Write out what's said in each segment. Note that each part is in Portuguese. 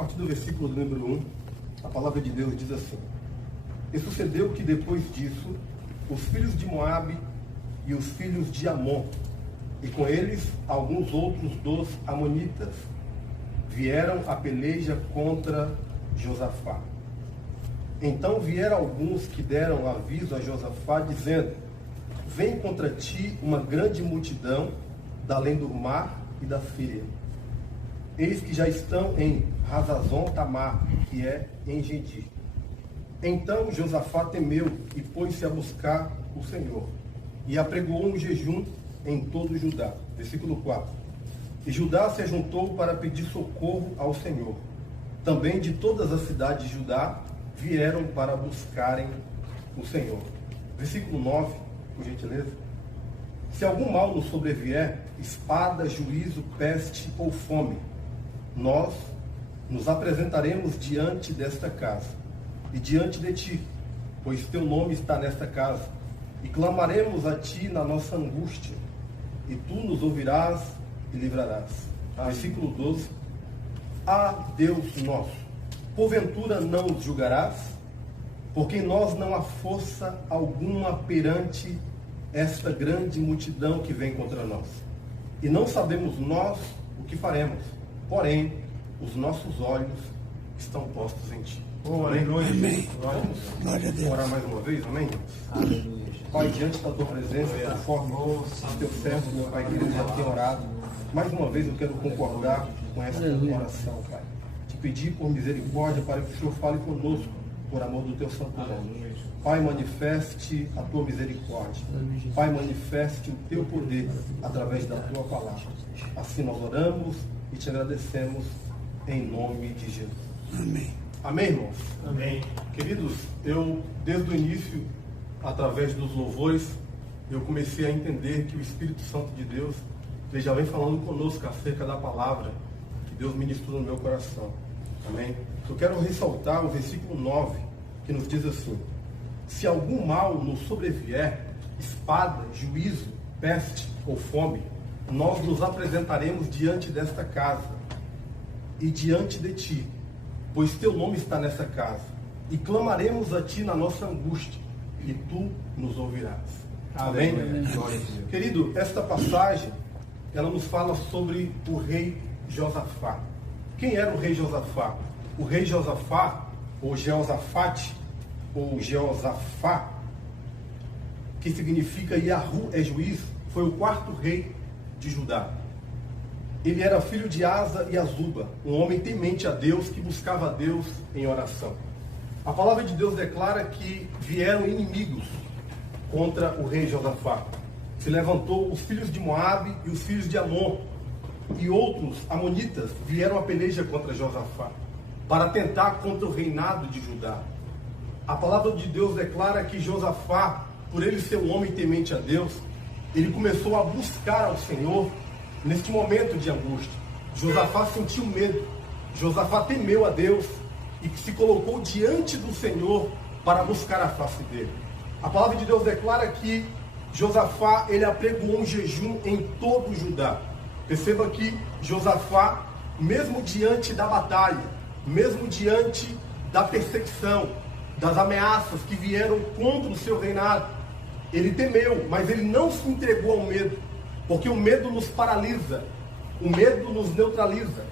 partir do versículo número 1, a palavra de Deus diz assim: E sucedeu que depois disso, os filhos de Moabe e os filhos de Amon, e com eles alguns outros dos amonitas, vieram a peleja contra Josafá. Então vieram alguns que deram aviso a Josafá, dizendo: Vem contra ti uma grande multidão da além do mar e da Síria. Eis que já estão em Hazazon Tamar, que é em Gedi. Então Josafá temeu e pôs-se a buscar o Senhor, e apregoou um jejum em todo Judá. Versículo 4. E Judá se ajuntou para pedir socorro ao Senhor. Também de todas as cidades de Judá vieram para buscarem o Senhor. Versículo 9, por gentileza. Se algum mal nos sobrevier, espada, juízo, peste ou fome, nós nos apresentaremos diante desta casa e diante de ti, pois teu nome está nesta casa, e clamaremos a ti na nossa angústia, e tu nos ouvirás e livrarás. Versículo 12. Ah, Deus nosso, porventura não os julgarás? Porque em nós não há força alguma perante esta grande multidão que vem contra nós. E não sabemos nós o que faremos, porém, os nossos olhos estão postos em ti. Aleluia. Amém. Glória a Deus. Orar mais uma vez, amém? Aleluia. Pai, diante da tua presença, conforme os teus servos, meu Pai querido, já tem orado, mais uma vez eu quero concordar com essa oração, Pai. Te pedir por misericórdia para que o Senhor fale conosco, por amor do teu santo nome. Pai, manifeste a tua misericórdia. Pai, manifeste o teu poder através da tua palavra. Assim nós oramos e te agradecemos em nome de Jesus. Amém. Amém, irmãos? Amém. Queridos, eu, desde o início, através dos louvores, eu comecei a entender que o Espírito Santo de Deus, ele já vem falando conosco acerca da palavra que Deus ministrou no meu coração. Amém? Eu quero ressaltar o versículo 9, que nos diz assim: Se algum mal nos sobrevier, espada, juízo, peste ou fome, nós nos apresentaremos diante desta casa e diante de ti, pois teu nome está nessa casa, e clamaremos a ti na nossa angústia, e tu nos ouvirás. Amém? Querido, esta passagem, ela nos fala sobre o rei Josafá. Quem era o rei Josafá? O rei Josafá, ou Jeosafate, ou Jeosafá, que significa Yahu é juiz, foi o quarto rei de Judá. Ele era filho de Asa e Azuba, um homem temente a Deus, que buscava a Deus em oração. A palavra de Deus declara que vieram inimigos contra o rei Josafá. Se levantou os filhos de Moabe e os filhos de Amon, e outros amonitas vieram a peleja contra Josafá, para tentar contra o reinado de Judá. A palavra de Deus declara que Josafá, por ele ser um homem temente a Deus, ele começou a buscar ao Senhor neste momento de angústia. Josafá sentiu medo, Josafá temeu a Deus e se colocou diante do Senhor para buscar a face dele. A palavra de Deus declara que Josafá, ele apregoou um jejum em todo o Judá. Perceba que Josafá, mesmo diante da batalha, mesmo diante da perseguição, das ameaças que vieram contra o seu reinado, ele temeu, mas ele não se entregou ao medo, porque o medo nos paralisa, o medo nos neutraliza,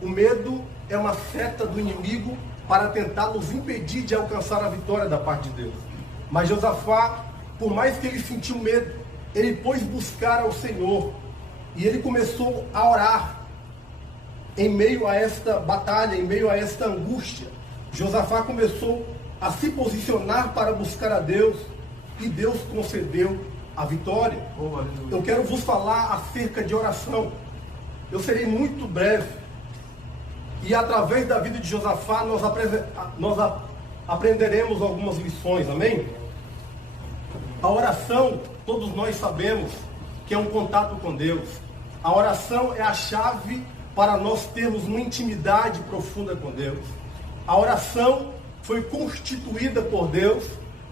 o medo é uma seta do inimigo para tentar nos impedir de alcançar a vitória da parte de Deus. Mas Josafá, por mais que ele sentiu medo, ele pôs buscar ao Senhor, e ele começou a orar em meio a esta batalha, em meio a esta angústia. Josafá começou a se posicionar para buscar a Deus, e Deus concedeu a vitória. Eu quero vos falar acerca de oração. Eu serei muito breve, e através da vida de Josafá nós aprenderemos algumas lições, amém? A oração, todos nós sabemos que é um contato com Deus. A oração é a chave para nós termos uma intimidade profunda com Deus. A oração foi constituída por Deus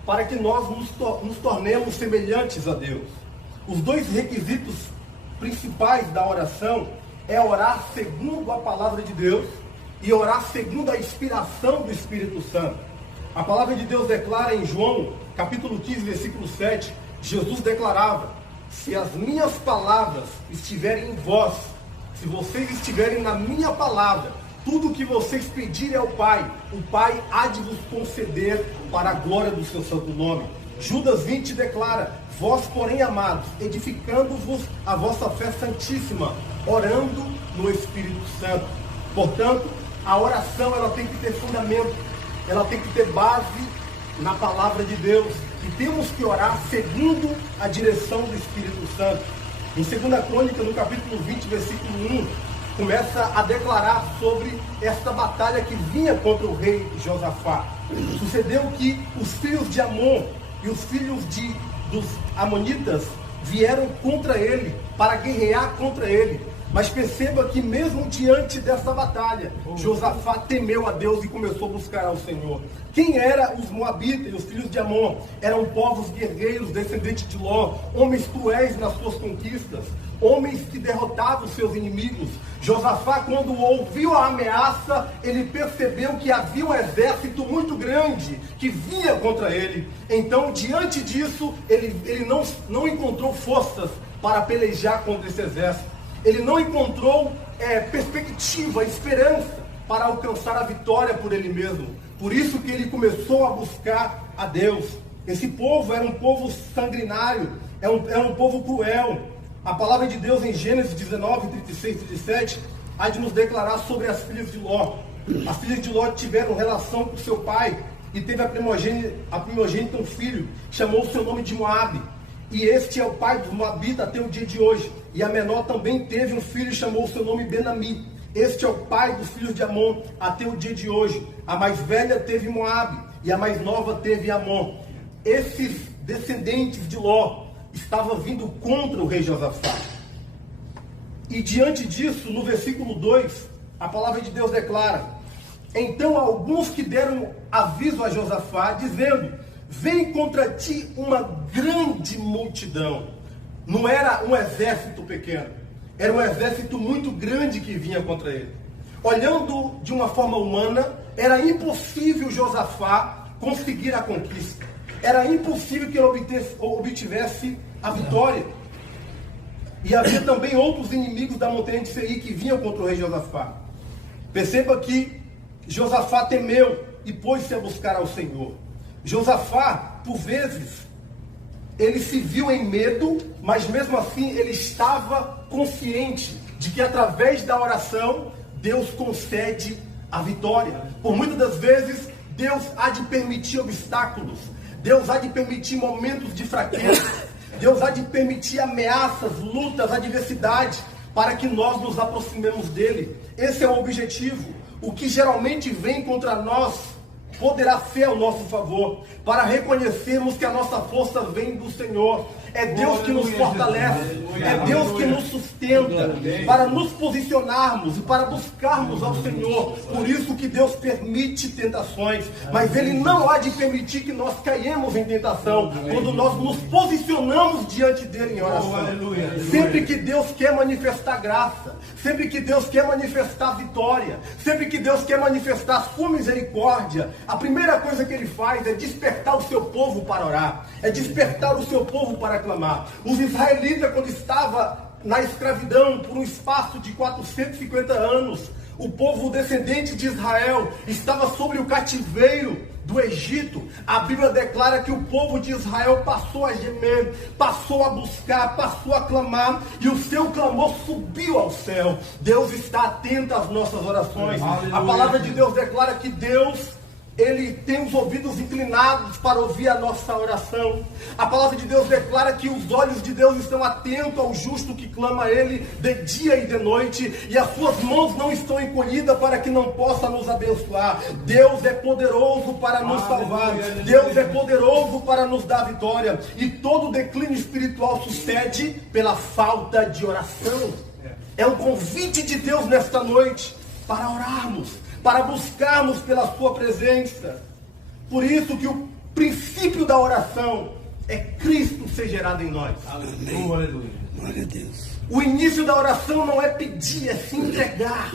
para que nós nos tornemos semelhantes a Deus. Os dois requisitos principais da oração é orar segundo a palavra de Deus e orar segundo a inspiração do Espírito Santo. A palavra de Deus declara em João, capítulo 15, versículo 7, Jesus declarava: se as minhas palavras estiverem em vós, se vocês estiverem na minha palavra, tudo o que vocês pedirem ao Pai, o Pai há de vos conceder para a glória do seu santo nome. Judas 20 declara: vós, porém, amados, edificando-vos a vossa fé santíssima, orando no Espírito Santo. Portanto, a oração ela tem que ter fundamento, ela tem que ter base na palavra de Deus. E temos que orar segundo a direção do Espírito Santo. Em 2 Crônica, no capítulo 20, versículo 1, começa a declarar sobre esta batalha que vinha contra o rei Josafá. Sucedeu que os filhos de Amon e os filhos dos amonitas vieram contra ele, para guerrear contra ele. Mas perceba que mesmo diante dessa batalha, Josafá temeu a Deus e começou a buscar ao Senhor. Quem eram os moabitas e os filhos de Amon? Eram povos guerreiros, descendentes de Ló, homens cruéis nas suas conquistas, homens que derrotavam os seus inimigos. Josafá, quando ouviu a ameaça, ele percebeu que havia um exército muito grande que vinha contra ele. Então, diante disso, ele não encontrou forças para pelejar contra esse exército. Ele não encontrou perspectiva, esperança para alcançar a vitória por ele mesmo. Por isso que ele começou a buscar a Deus. Esse povo era um povo sanguinário, era um povo cruel. A palavra de Deus em Gênesis 19, 36 e 37 há de nos declarar sobre as filhas de Ló. As filhas de Ló tiveram relação com seu pai e teve a primogênita um filho, chamou o seu nome de Moabe. E este é o pai dos moabitas até o dia de hoje. E a menor também teve um filho e chamou o seu nome Ben-Ami. Este é o pai dos filhos de Amon até o dia de hoje. A mais velha teve Moabe e a mais nova teve Amon. Esses descendentes de Ló estavam vindo contra o rei Josafá. E diante disso, no versículo 2, a palavra de Deus declara: então alguns que deram aviso a Josafá, dizendo: vem contra ti uma grande multidão. Não era um exército pequeno, era um exército muito grande que vinha contra ele. Olhando de uma forma humana, era impossível Josafá conseguir a conquista. Era impossível que ele obtivesse a vitória. E havia também outros inimigos da montanha de Seir que vinham contra o rei Josafá. Perceba que Josafá temeu e pôs-se a buscar ao Senhor. Josafá, por vezes, ele se viu em medo, mas mesmo assim ele estava consciente de que através da oração, Deus concede a vitória. Por muitas das vezes, Deus há de permitir obstáculos, Deus há de permitir momentos de fraqueza, Deus há de permitir ameaças, lutas, adversidades, para que nós nos aproximemos dele. Esse é o objetivo. O que geralmente vem contra nós poderá ser ao nosso favor, para reconhecermos que a nossa força vem do Senhor. É Deus que nos fortalece, é Deus que nos sustenta, para nos posicionarmos e para buscarmos ao Senhor. Por isso que Deus permite tentações, mas Ele não há de permitir que nós caiamos em tentação, quando nós nos posicionamos diante dEle em oração. Sempre que Deus quer manifestar graça, sempre que Deus quer manifestar vitória, sempre que Deus quer manifestar a sua misericórdia, a primeira coisa que Ele faz é despertar o seu povo para orar, é despertar o seu povo para clamar. Os israelitas, quando estavam na escravidão por um espaço de 450 anos, o povo descendente de Israel estava sobre o cativeiro do Egito. A Bíblia declara que o povo de Israel passou a gemer, passou a buscar, passou a clamar, e o seu clamor subiu ao céu. Deus está atento às nossas orações. Aleluia. A palavra de Deus declara que Deus, Ele tem os ouvidos inclinados para ouvir a nossa oração. A palavra de Deus declara que os olhos de Deus estão atentos ao justo que clama a Ele de dia e de noite, e as suas mãos não estão encolhidas para que não possa nos abençoar. Deus é poderoso para nos salvar. Deus é poderoso para nos dar vitória. E todo declínio espiritual sucede pela falta de oração. É um convite de Deus nesta noite para orarmos, para buscarmos pela sua presença. Por isso que o princípio da oração é Cristo ser gerado em nós. Amém. Aleluia. Glória a Deus. O início da oração não é pedir, é se entregar.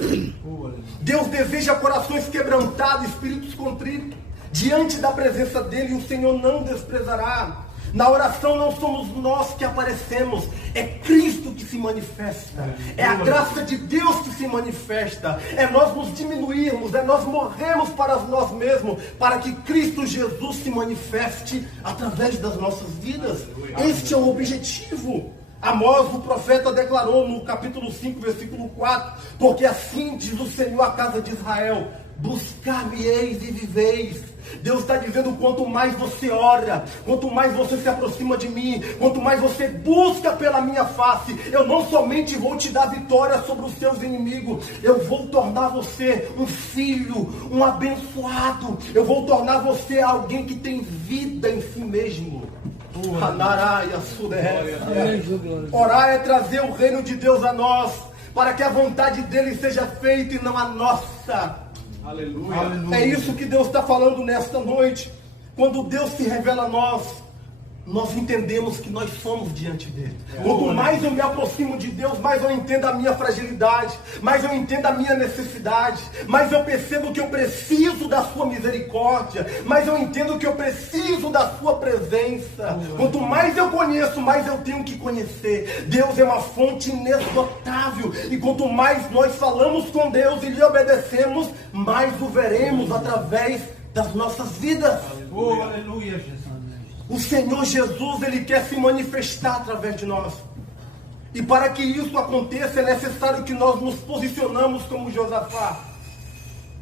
Deus deseja corações quebrantados, espíritos contritos. Diante da presença dele, o Senhor não desprezará. Na oração não somos nós que aparecemos, é Cristo que se manifesta. É a graça de Deus que se manifesta. É nós nos diminuirmos, é nós morrermos para nós mesmos, para que Cristo Jesus se manifeste através das nossas vidas. Este é o objetivo. Amós, o profeta, declarou no capítulo 5, versículo 4, porque assim diz o Senhor à casa de Israel: buscar-me-eis e viveis. Deus está dizendo, quanto mais você ora, quanto mais você se aproxima de mim, quanto mais você busca pela minha face, eu não somente vou te dar vitória sobre os seus inimigos, eu vou tornar você um filho, um abençoado, eu vou tornar você alguém que tem vida em si mesmo. Orar é trazer o reino de Deus a nós, para que a vontade dele seja feita e não a nossa. Aleluia. É isso que Deus está falando nesta noite. Quando Deus se revela a nós, nós entendemos que nós somos diante dele. Quanto mais eu me aproximo de Deus, mais eu entendo a minha fragilidade, mais eu entendo a minha necessidade, mais eu percebo que eu preciso da sua misericórdia, mais eu entendo que eu preciso da sua presença. Quanto mais eu conheço, mais eu tenho que conhecer. Deus é uma fonte inesgotável, e quanto mais nós falamos com Deus e lhe obedecemos, mais o veremos através das nossas vidas. Aleluia, Jesus. O Senhor Jesus, Ele quer se manifestar através de nós. E para que isso aconteça, é necessário que nós nos posicionamos como Josafá,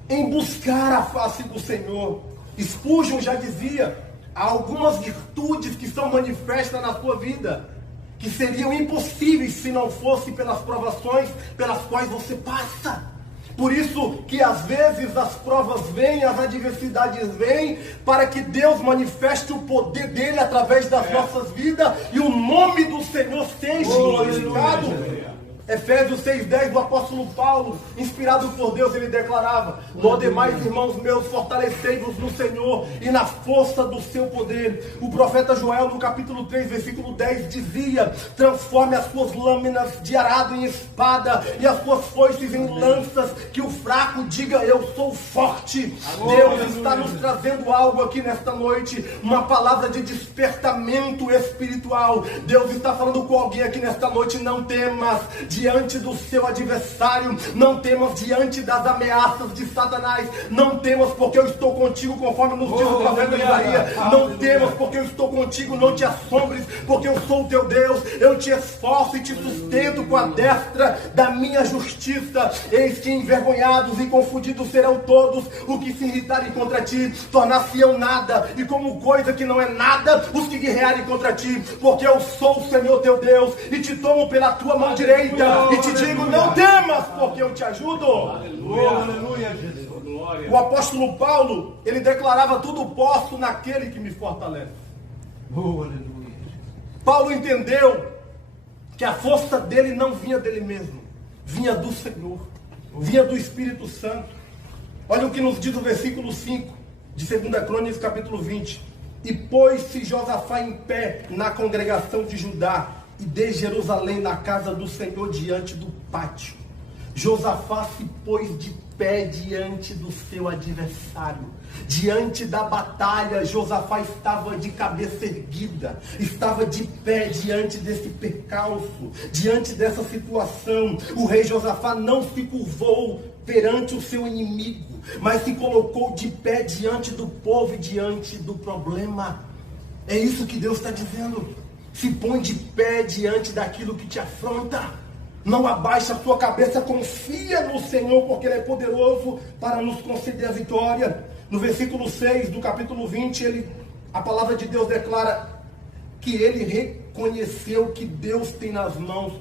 em buscar a face do Senhor. Spurgeon já dizia, há algumas virtudes que são manifestas na sua vida, que seriam impossíveis se não fosse pelas provações pelas quais você passa. Por isso que às vezes as provas vêm, as adversidades vêm, para que Deus manifeste o poder dele através das nossas vidas e o nome do Senhor seja glorificado. Efésios 6,10 do apóstolo Paulo, inspirado por Deus, ele declarava: no demais, irmãos meus, fortalecei-vos no Senhor e na força do seu poder. O profeta Joel, no capítulo 3, versículo 10, dizia: transforme as suas lâminas de arado em espada e as suas foices em lanças, que o fraco diga: eu sou forte. Deus está nos trazendo algo aqui nesta noite, uma palavra de despertamento espiritual. Deus está falando com alguém aqui nesta noite: não temas diante do seu adversário, não temas diante das ameaças de Satanás, não temas porque eu estou contigo, conforme nos diz o profeta Isaías. Não temas porque eu estou contigo, não te assombres, porque eu sou o teu Deus, eu te esforço e te sustento com a destra da minha justiça. Eis que envergonhados e confundidos serão todos os que se irritarem contra ti, tornar-se-ão nada, e como coisa que não é nada os que guerrearem contra ti, porque eu sou o Senhor teu Deus, e te tomo pela tua mão direita, e te digo: não temas, porque eu te ajudo. Aleluia, aleluia, Jesus. Glória. O apóstolo Paulo, ele declarava: tudo posso naquele que me fortalece. Aleluia. Paulo entendeu que a força dele não vinha dele mesmo, vinha do Senhor, vinha do Espírito Santo. Olha o que nos diz o versículo 5 de 2 Crônicas, capítulo 20. E pôs-se Josafá em pé na congregação de Judá e de Jerusalém, na casa do Senhor, diante do pátio. Josafá se pôs de pé diante do seu adversário. Diante da batalha, Josafá estava de cabeça erguida, estava de pé diante desse percalço, diante dessa situação. O rei Josafá não se curvou perante o seu inimigo, mas se colocou de pé diante do povo e diante do problema. É isso que Deus está dizendo. Se põe de pé diante daquilo que te afronta. Não abaixa a sua cabeça, confia no Senhor, porque Ele é poderoso para nos conceder a vitória. No versículo 6 do capítulo 20, a palavra de Deus declara que ele reconheceu que Deus tem nas mãos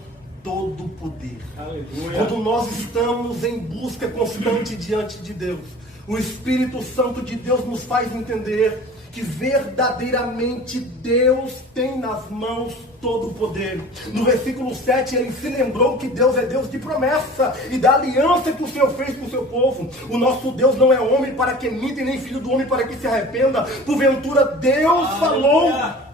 todo o poder. Aleluia. Quando nós estamos em busca constante diante de Deus, o Espírito Santo de Deus nos faz entender que verdadeiramente Deus tem nas mãos todo o poder. No versículo 7, ele se lembrou que Deus é Deus de promessa e da aliança que o Senhor fez com o seu povo. O nosso Deus não é homem para que minta, e nem filho do homem para que se arrependa. Porventura Deus falou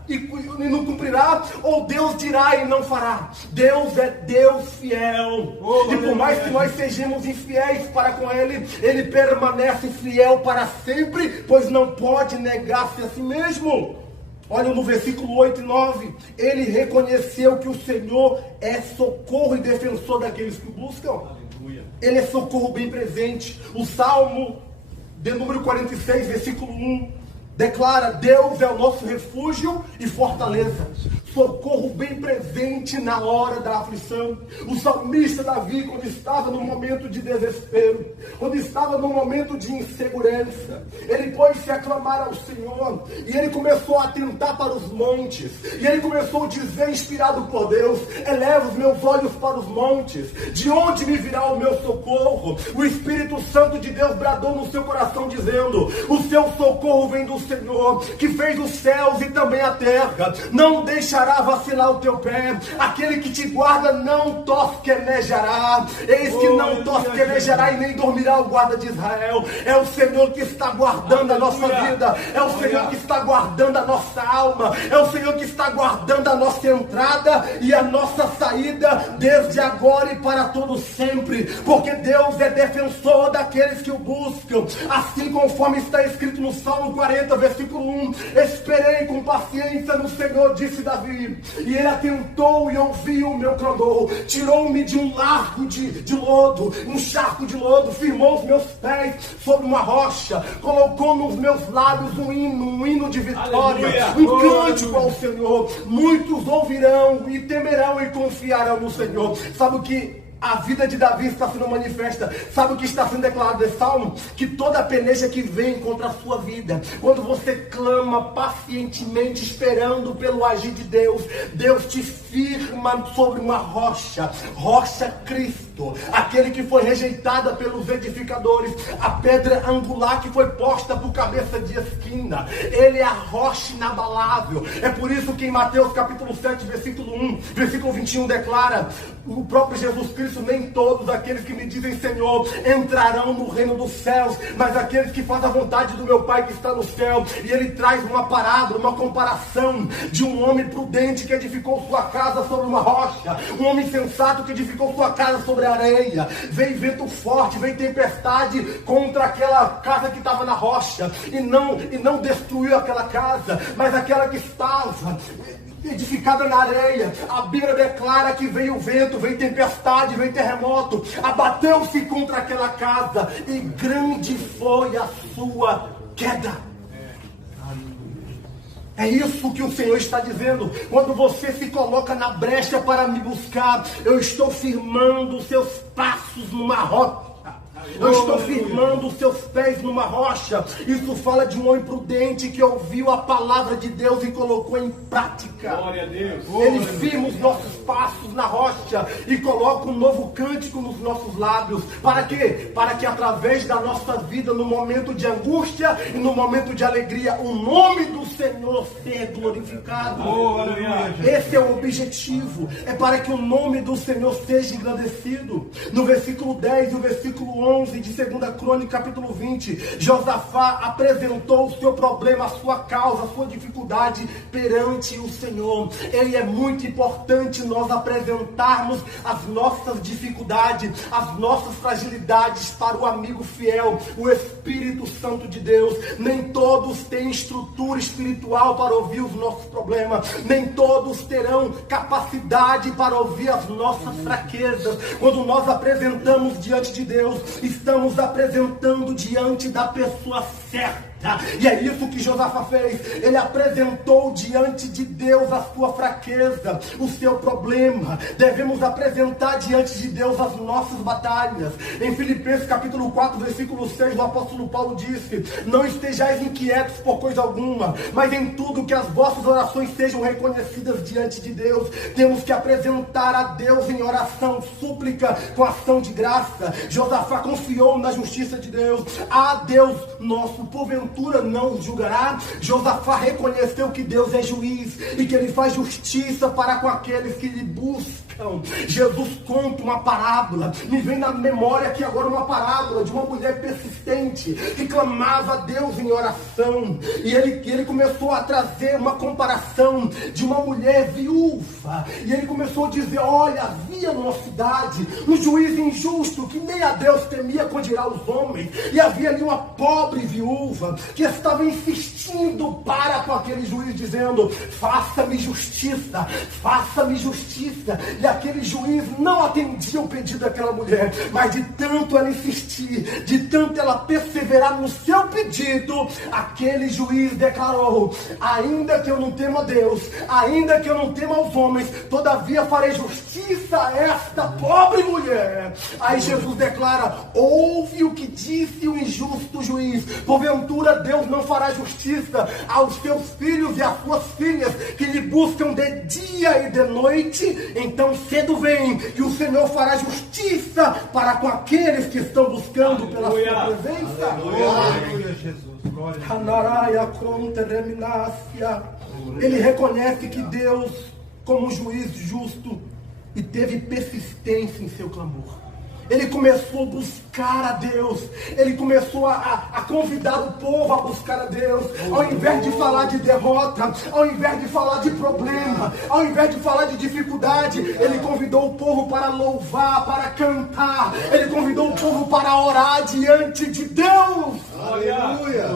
e não cumprirá, ou Deus dirá e não fará? Deus é Deus fiel. E por mais que nós sejamos infiéis para com Ele, Ele permanece fiel para sempre, pois não pode negar-se a si mesmo. Olha no versículo 8 e 9, ele reconheceu que o Senhor é socorro e defensor daqueles que o buscam. Aleluia. Ele é socorro bem presente. O Salmo de número 46, versículo 1, declara: Deus é o nosso refúgio e fortaleza, socorro bem presente na hora da aflição. O salmista Davi, quando estava no momento de desespero, quando estava no momento de insegurança, ele pôs-se a clamar ao Senhor, e ele começou a atentar para os montes, e ele começou a dizer, inspirado por Deus: eleva os meus olhos para os montes, de onde me virá o meu socorro? O Espírito Santo de Deus bradou no seu coração dizendo: o seu socorro vem do Senhor, que fez os céus e também a terra. Não deixará vacilar o teu pé. Aquele que te guarda não tosquenejará. Eis que não tosquenejará e nem dormirá o guarda de Israel. É o Senhor que está guardando a nossa vida. É o Senhor que está guardando a nossa alma. É o Senhor que está guardando a nossa entrada e a nossa saída, desde agora e para todo sempre. Porque Deus é defensor daqueles que o buscam. Assim conforme está escrito no Salmo 40, versículo 1, esperei com paciência no Senhor, disse Davi, e ele atentou e ouviu o meu clamor, tirou-me de um largo de lodo, um charco de lodo, firmou os meus pés sobre uma rocha, colocou nos meus lábios um hino de vitória, aleluia, um cântico ao Senhor. Muitos ouvirão e temerão e confiarão no Senhor. Sabe o que a vida de Davi está sendo manifesta? Sabe o que está sendo declarado nesse salmo? Que toda peleja que vem contra a sua vida, quando você clama pacientemente, esperando pelo agir de Deus, Deus te firma sobre uma rocha, rocha Cristo, aquele que foi rejeitada pelos edificadores, a pedra angular que foi posta por cabeça de esquina. Ele é a rocha inabalável. É por isso que em Mateus capítulo 7, versículo 1, versículo 21 declara, o próprio Jesus Cristo: nem todos aqueles que me dizem Senhor entrarão no reino dos céus, mas aqueles que fazem a vontade do meu Pai que está no céu. E ele traz uma parábola, uma comparação de um homem prudente que edificou sua casa sobre uma rocha, um homem sensato que edificou sua casa sobre a areia. Veio vento forte, veio tempestade contra aquela casa que estava na rocha, e não destruiu aquela casa, mas aquela que estava edificada na areia. A Bíblia declara que veio o vento, veio tempestade, veio terremoto, abateu-se contra aquela casa, e grande foi a sua queda. É isso que o Senhor está dizendo. Quando você se coloca na brecha para me buscar, eu estou firmando os seus passos numa rocha. Eu estou firmando os seus pés numa rocha. Isso fala de um homem prudente que ouviu a palavra de Deus e colocou em prática. Glória a Deus. Ele firma os nossos passos na rocha e coloca um novo cântico nos nossos lábios. Para quê? Para que através da nossa vida, no momento de angústia e no momento de alegria, o nome do Senhor seja glorificado. Esse é o objetivo. É para que o nome do Senhor seja engrandecido. No versículo 10 e o versículo 11 de 2 Crônica, capítulo 20, Josafá apresentou o seu problema, a sua causa, a sua dificuldade perante o Senhor. E é muito importante nós apresentarmos as nossas dificuldades, as nossas fragilidades para o amigo fiel, o Espírito Santo de Deus. Nem todos têm estrutura espiritual para ouvir os nossos problemas, nem todos terão capacidade para ouvir as nossas fraquezas. Quando nós apresentamos diante de Deus, estamos apresentando diante da pessoa certa. E é isso que Josafá fez. Ele apresentou diante de Deus a sua fraqueza, o seu problema. Devemos apresentar diante de Deus as nossas batalhas. Em Filipenses capítulo 4, versículo 6, o apóstolo Paulo disse: não estejais inquietos por coisa alguma, mas em tudo que as vossas orações sejam reconhecidas diante de Deus. Temos que apresentar a Deus em oração, súplica, com ação de graça. Josafá confiou na justiça de Deus. Ah, Deus nosso, porventura não julgará? Josafá reconheceu que Deus é juiz e que ele faz justiça para com aqueles que lhe buscam. coração. Jesus conta uma parábola, me vem na memória aqui agora uma parábola de uma mulher persistente que clamava a Deus em oração, e ele começou a trazer uma comparação de uma mulher viúva, e ele começou a dizer: olha, havia numa cidade um juiz injusto que nem a Deus temia, quando dirá os homens, e havia ali uma pobre viúva que estava insistindo para com aquele juiz, dizendo: faça-me justiça, faça-me justiça. E aquele juiz não atendia o pedido daquela mulher, mas de tanto ela insistir, de tanto ela perseverar no seu pedido, aquele juiz declarou: ainda que eu não tema a Deus, ainda que eu não tema aos homens, todavia farei justiça a esta pobre mulher. Aí Jesus declara: ouve o que disse o injusto juiz, porventura Deus não fará justiça aos seus filhos e às suas filhas, que lhe buscam de dia e de noite? Então cedo vem, e o Senhor fará justiça para com aqueles que estão buscando pela sua presença. Aleluia, Jesus. Glória a Deus. Ele reconhece que Deus, como juiz justo, e teve persistência em seu clamor. Ele começou a buscar a Deus. Ele começou a convidar o povo a buscar a Deus. Ao invés de falar de derrota, ao invés de falar de problema, ao invés de falar de dificuldade, ele convidou o povo para louvar, para cantar. Ele convidou o povo para orar diante de Deus. Aleluia.